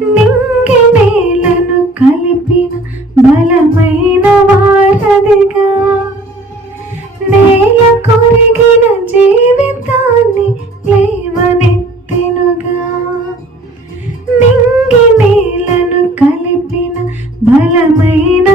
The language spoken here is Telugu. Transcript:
నింగి నేలను కలిపిన బలమైన వాడదిగా, నేల కొరిగిన జీవితాన్ని లేవనెత్తెనుగా. నింగి నేలను కలిపిన బలమైన